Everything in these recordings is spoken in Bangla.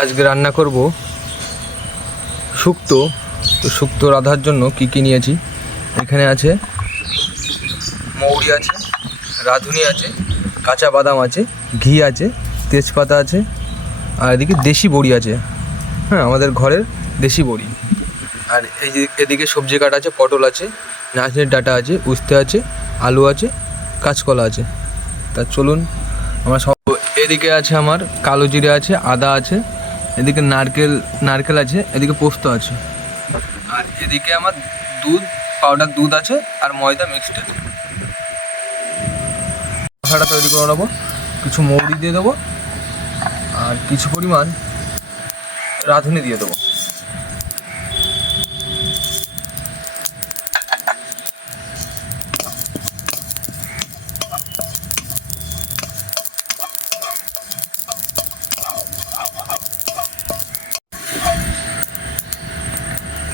আজকে রান্না করব শুক্তো। তো শুক্তো রাঁধার জন্য কি কি নিয়েছি, এখানে আছে মৌরি আছে, রাঁধুনি আছে, কাঁচা বাদাম আছে, ঘি আছে, তেজপাতা আছে, আর এদিকে দেশি বড়ি আছে। হ্যাঁ, আমাদের ঘরের দেশি বড়ি। আর এই যে এদিকে সবজি কাটা আছে, পটল আছে, নাচনির ডাঁটা আছে, উস্তে আছে, আলু আছে, কাঁচকলা আছে। তা চলুন আমরা সব। এদিকে আছে আমার কালো জিরে আছে, আদা আছে, এদিকে নারকেল আছে, এদিকে পোস্ত আছে, আর এদিকে আমার পাউডার দুধ আছে, আর ময়দা মিক্সড আছে। মশলাটা তৈরি করে নেবো। কিছু মৌরি দিয়ে দেবো আর কিছু পরিমাণ রাঁধুনি দিয়ে দেবো।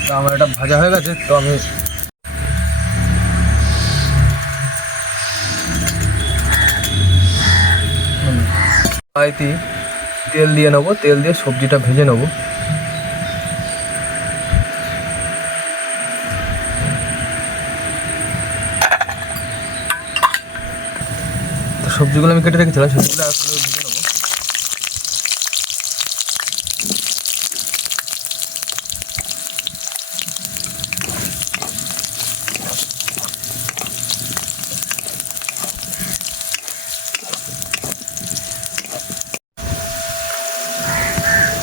তো আমার এটা ভাজা হয়ে গেছে, তো আমি কড়াইতে তেল দিয়ে নেবো। তেল দিয়ে সবজিটা ভেজে নেবো। তো সবজিগুলো আমি কেটে রেখেছিলাম, সেগুলো ভেজে নেবো।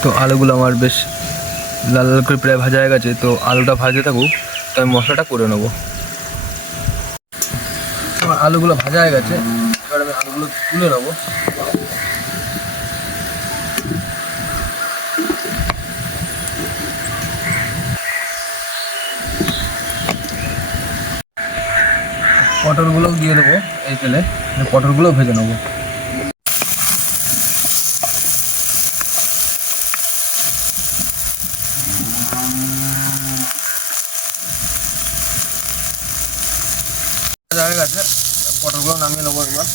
তো আলুগুলো আমার বেশ লাল লাল করে প্রায় ভাজা হয়ে গেছে। তো আলুটা ভাজতে থাকুক, তো আমি মশলাটা করে নেবো। আমার আলুগুলো ভাজা হয়ে গেছে, এবার আমি আলুগুলো তুলে নেবো। পটলগুলোও দিয়ে দেবো এই তেলে, পটলগুলোও ভেজে নেবো। ভাজা হয়ে গেছে, পটলগুলো নামিয়ে নেবো একবার।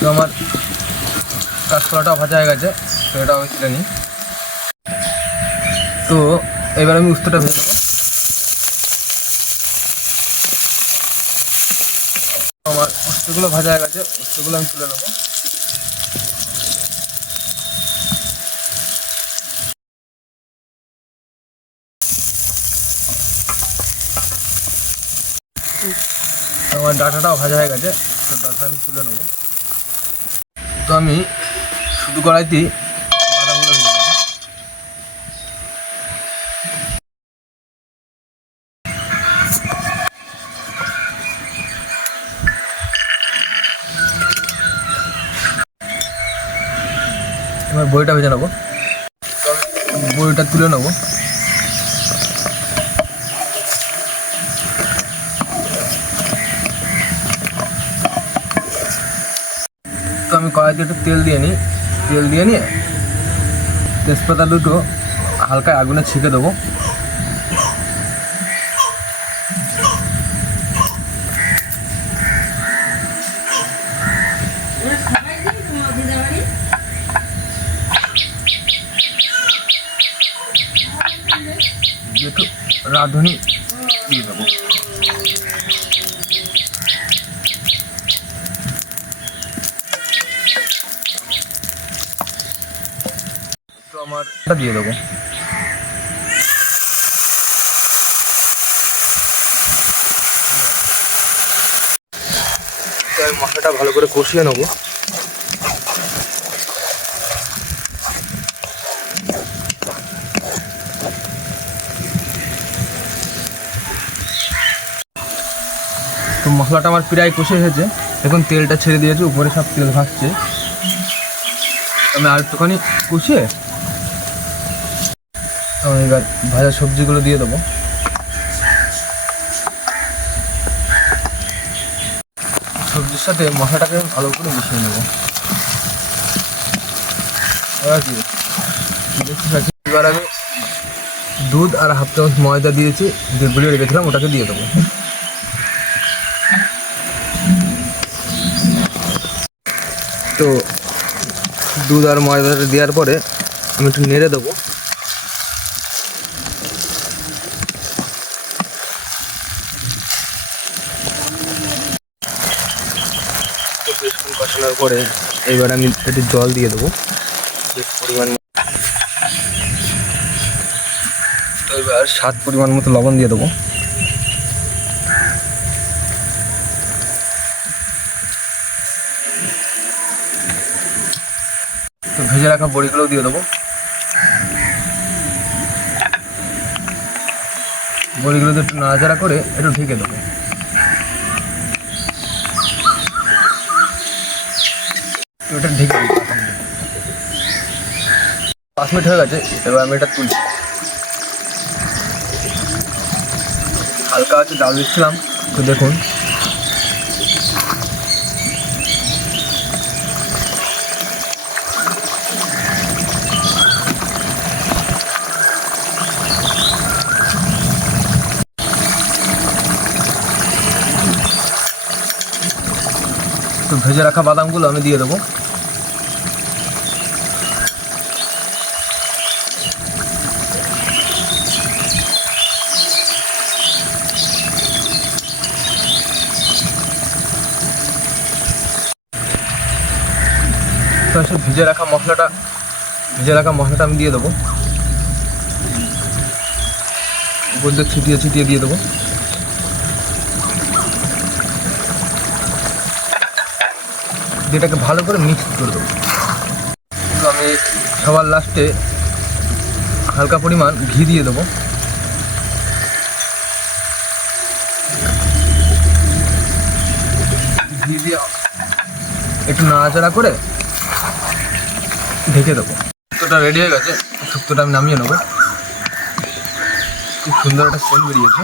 তো আমার কাঁচকলাটাও ভাজা হয়ে গেছে, তো এটা আমি তুলে নিই। তো এবার আমি উস্তাটা ভেজে নেবো। আমার উস্তাগুলো ভাজা হয়ে গেছে, উস্তাগুলো আমি তুলে নেবো। আমার ডাঁটাটাও ভাজা হয়ে গেছে, তো ডাঁটা আমি তুলে নেবো। তো আমি শুধু কড়াইতেই বাদামগুলো ভেজে নেবো। এবার বড়িটা ভেজে নেবো। তো আমি বড়িটা তুলে নেবো। তো আমি কড়াইতে একটু তেল দিয়ে নিই। তেল দিয়ে নিয়ে তেজপাতা দুটো হালকা আগুনে ছেঁকে দেবো। একটু রাঁধুনি দিয়ে দেবো। তো আমার এটা দিয়ে দেবো। তো আমি মশলাটা ভালো করে কষিয়ে নেবো। তো মশলাটা আমার প্রায় কষে এসেছে, এখন তেলটা ছেড়ে দিয়েছে, উপরে সব তেল ভাসছে। আমি আর একটুখানি কষিয়ে আমি এবার ভাজা সবজিগুলো দিয়ে দেবো। সবজির সাথে মশলাটাকে ভালো করে মিশিয়ে নেবো। এবার কি এবার আমি দুধ আর হাফ চামচ ময়দা দিয়েছি, যে গুলিয়ে রেখেছিলাম ওটাকে দিয়ে দেবো। তো দুধ আর ময়দাটা দেওয়ার পরে আমি একটু নেড়ে দেবো। তো বেশক্ষণ কষানোর পরে এবার আমি একটু জল দিয়ে দেবো বেশ পরিমাণ। তো এবার স্বাদ পরিমাণ মতো লবণ দিয়ে দেবো। তো ভেজে রাখা বড়িগুলোও দিয়ে দেবো। বড়িগুলো একটু নাড়াচাড়া করে একটু ঢেকে দেবো। এটা ঢেকে দেবো। 5 মিনিট হয়ে গেছে, এবার আমি এটা তুলছি। হালকা আছে ডাল দিচ্ছিলাম, তো দেখুন তো ভেজে রাখা বাদামগুলো আমি দিয়ে দেবো। তো সে ভেজে রাখা মশলাটা আমি দিয়ে দেবো। উপর দিয়ে ছিটিয়ে দিয়ে দেবো। এটাকে ভালো করে মিক্স করে দেবো। তো আমি সবার লাস্টে হালকা পরিমাণ ঘি দিয়ে দেবো। ঘি দিয়ে একটু নাড়াচাড়া করে ঢেকে দেবো। শুক্তোটা রেডি হয়ে গেছে, শুক্তোটা আমি নামিয়ে নেবো। খুব সুন্দর একটা সেন্ট বেরিয়েছে।